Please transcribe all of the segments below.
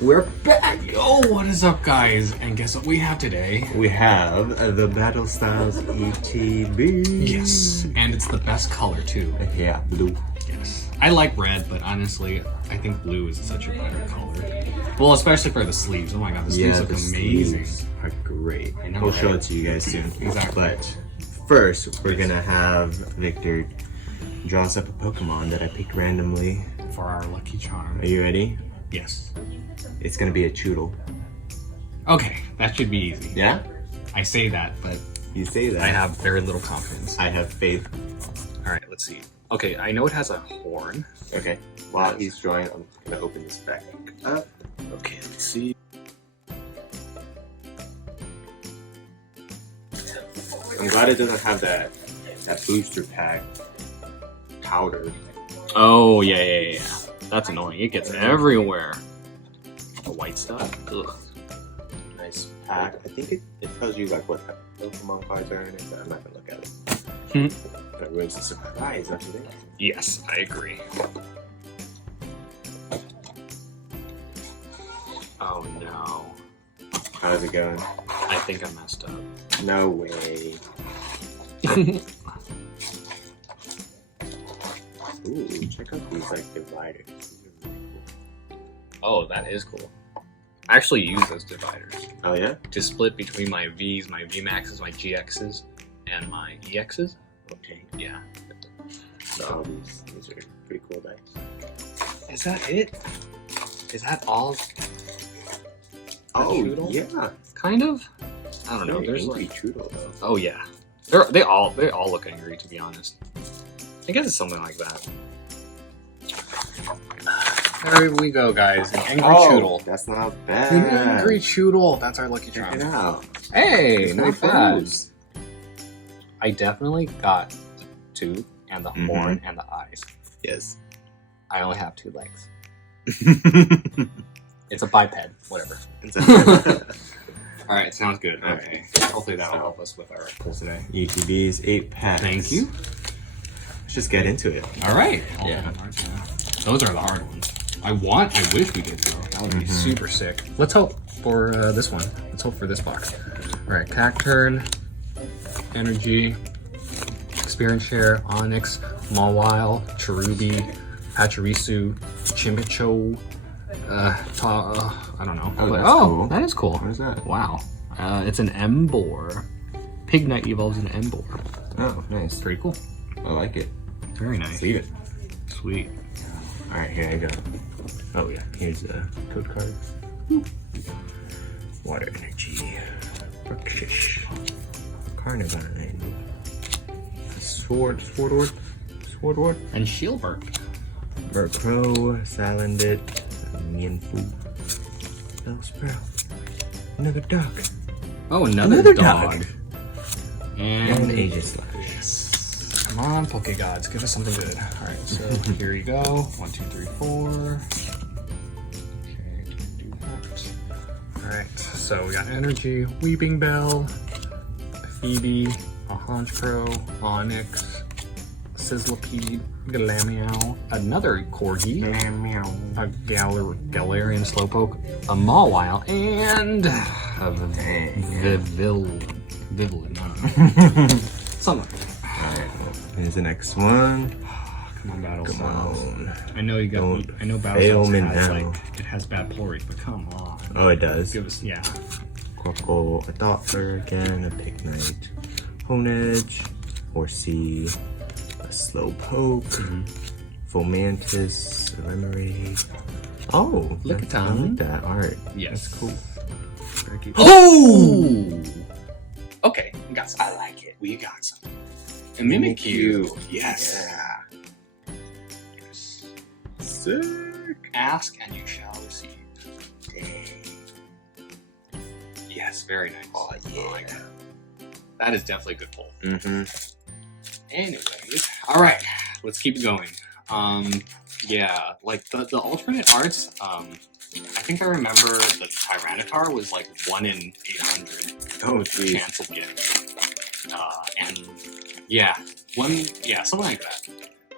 We're back! Oh, what is up, guys? And guess what we have today? We have the Battle Styles ETB. Yes, and it's the best color too. Yeah, blue. Yes. I like red, but honestly, I think blue is such a better color. Well, especially for the sleeves. Oh my god, the sleeves look amazing. Sleeves are great. I know, We'll right? show it to you guys soon. Exactly. But first, we're gonna have Victor draw us up a Pokemon that I picked randomly. For our lucky charm. Are you ready? Yes. It's gonna be a Chewtle. Okay, that should be easy. Yeah? I say that, but You say that. I have very little confidence. I have faith. Alright, let's see. Okay, I know it has a horn. Okay. While he's drawing, I'm gonna open this back up. Okay, let's see. I'm glad it doesn't have that booster pack powder. Oh, yeah. That's annoying. It gets everywhere. The white stuff. Ugh. Nice pack. I think it tells you like what type of Pokemon cards are in it, but I'm not gonna look at it. That ruins the surprise, don't you think? Yes, I agree. Oh no. How's it going? I think I messed up. No way. Ooh, check out these like dividers. These are really cool. Oh, that is cool. I actually use those dividers Oh yeah? to split between my Vs, my VMAXs, my GXs, and my EXs. Okay. Yeah. So these are pretty cool dice. Is that it? Is that all? Oh Chewtle? yeah. Kind of? I don't know. Very There's angry like... Chewtle though. Oh yeah. They all look angry, to be honest. I guess it's something like that. There we go, guys. An angry Chewtle. That's not bad. An angry Chewtle. That's our lucky Check it charm. out. Hey, It's not not bad. bad. I definitely got the tooth and the horn and the eyes. Yes. I only have 2 legs. It's a biped. Whatever. All right, sounds good. All Okay. Hopefully that will help us with our goals today. ETB's 8 packs. Thank you. Let's just get into it. All right. Yeah. Those are the hard ones. I wish we did though. That would be super sick. Let's hope for this one. Let's hope for this box. All right, Cacturn, Energy, Experience Share, Onyx, Mawile, Cherubi, Pachirisu, Chimicho, I don't know. Oh, But- that's cool. That is cool. What is that? Wow. It's an Embor. Pignite evolves an Embor. Oh, nice. Pretty cool. I like it. Very nice. Leave it. Sweet. Alright, here I go. Oh yeah, here's the code card. Water Energy. Bruxish. Carnivine. Swordward. And Shieldburg. Murkrow, Salandit, Mienfoo, Bellsprout. Another dog. Oh, another Another dog. dog. And And Aegislash. yes. Come on, Poke Gods, give us something good. Alright, so here you go. 1, 2, 3, 4. Okay, do that. Alright, so we got Energy, Weeping Bell, Phoebe, a Honchkrow, Onyx, Sizzlipede, Galamiao, another Corgi, a Galarian Slowpoke, a Mawile, and a Vivian. I don't know. Something. Alright, here's the next one. Come on, Battle Come Styles. on. I know you got. Don't I know Battle fail Styles me has now. like it has bad plurals, but come on. Oh, it does. Give us Quackle, a Doppler again, a Pignite, Honedge, Horsey, a Slowpoke, Fomantis, a Remoraid. Oh, Lickitung. I like that art. Yes. That's cool. Oh. Okay, we got some. I like it. We got some. A Mimikyu. Yes. Yeah. Sick. Ask and you shall receive. Yes, very nice. Oh, yeah. I like that. That is definitely a good pull. Mm-hmm. Anyways, all right, let's keep it going. Yeah, like the alternate arts. I think I remember the Tyranitar was like 1 in 800 Oh, geez. chance of getting it. And yeah, something like that.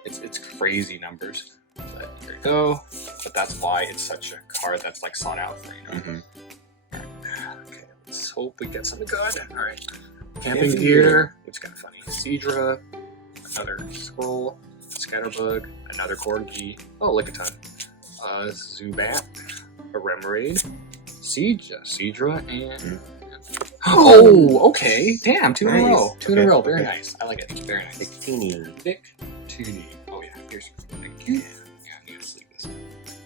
It's crazy numbers. But here we go. But that's why it's such a card that's like sought out for, you know. Okay, let's hope we get something good. All right, camping gear, which is kind of funny. Seadra, another scroll, Scatterbug, another Corgi. Oh, Lickitung. Zubat, a Remoraid, Seadra, and oh, okay. Damn, two in a row. Two in a row. Very nice. I like it. Very nice. Nick&Vic. Oh yeah. Here's Nick. Yeah, I need to sleep this.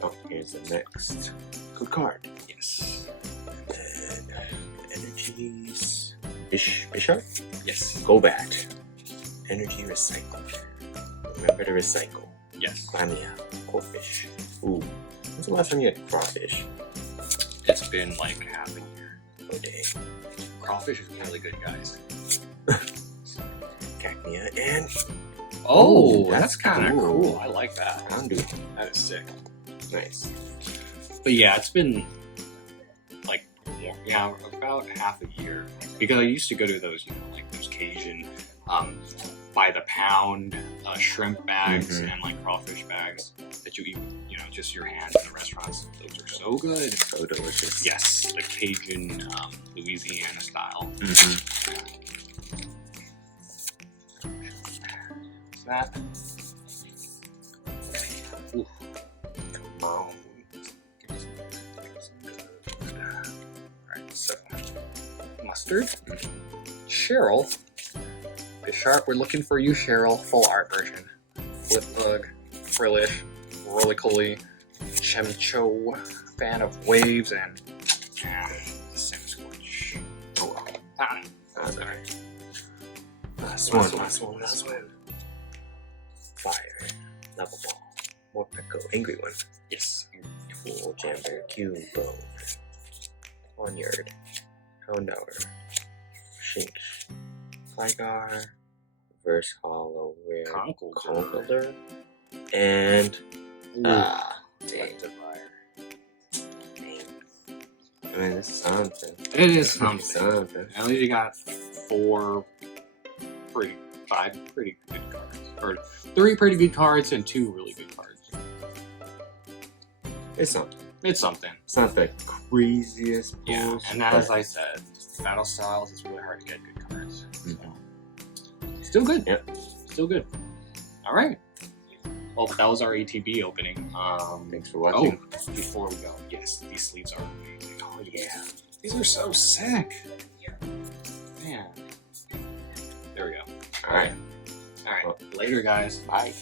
Oh, here's the next good card. Yes. And energies. Bishop? Yes. Golbat. Energy recycle. Remember to recycle. Yes. Clamia. Corfish. Ooh. When's the last time you had crawfish? It's been like half a year. Oh dang. Crawfish is really good, guys. Cacnea and oh, that's kind of cool. I like that. Houndoom. That is sick. Nice. But yeah, it's been like about half a year because I used to go to those, you know, like those Cajun by the pound shrimp bags and like crawfish bags that you eat, you know, just your hands in the restaurants. Those are so good. So delicious. Yes, the Cajun Louisiana style. What's that? Ooh. Come on. Alright, so Mustard, Cheryl, Bisharp, we're looking for you, Cheryl, full art version. Flipbug, Frillish, Roly-Poly, Chemcho, fan of waves, and Sasquatch. Oh well. That's alright. Last one. Fire. Level Ball. Morpeko. Angry One. Yes. Cool Jammer. Cubone. Onyard. Houndour. Shinx. Flygar. Reverse Hollow Rare. Conkeldurr. And dang. I mean, it's something. It is something. Something. At least you got five pretty good cards. Or 3 pretty good cards and 2 really good cards. It's something. It's something. It's not the craziest Yeah, pulls, and as I said, battle styles, it's really hard to get good cards. So. Still good. Yep. Still good. All right. Well, that was our ETB opening. Thanks for watching. Oh, before we go, yes, these sleeves are amazing. Oh yeah, these are so sick. Man. There we go. All right. Later, guys. Bye.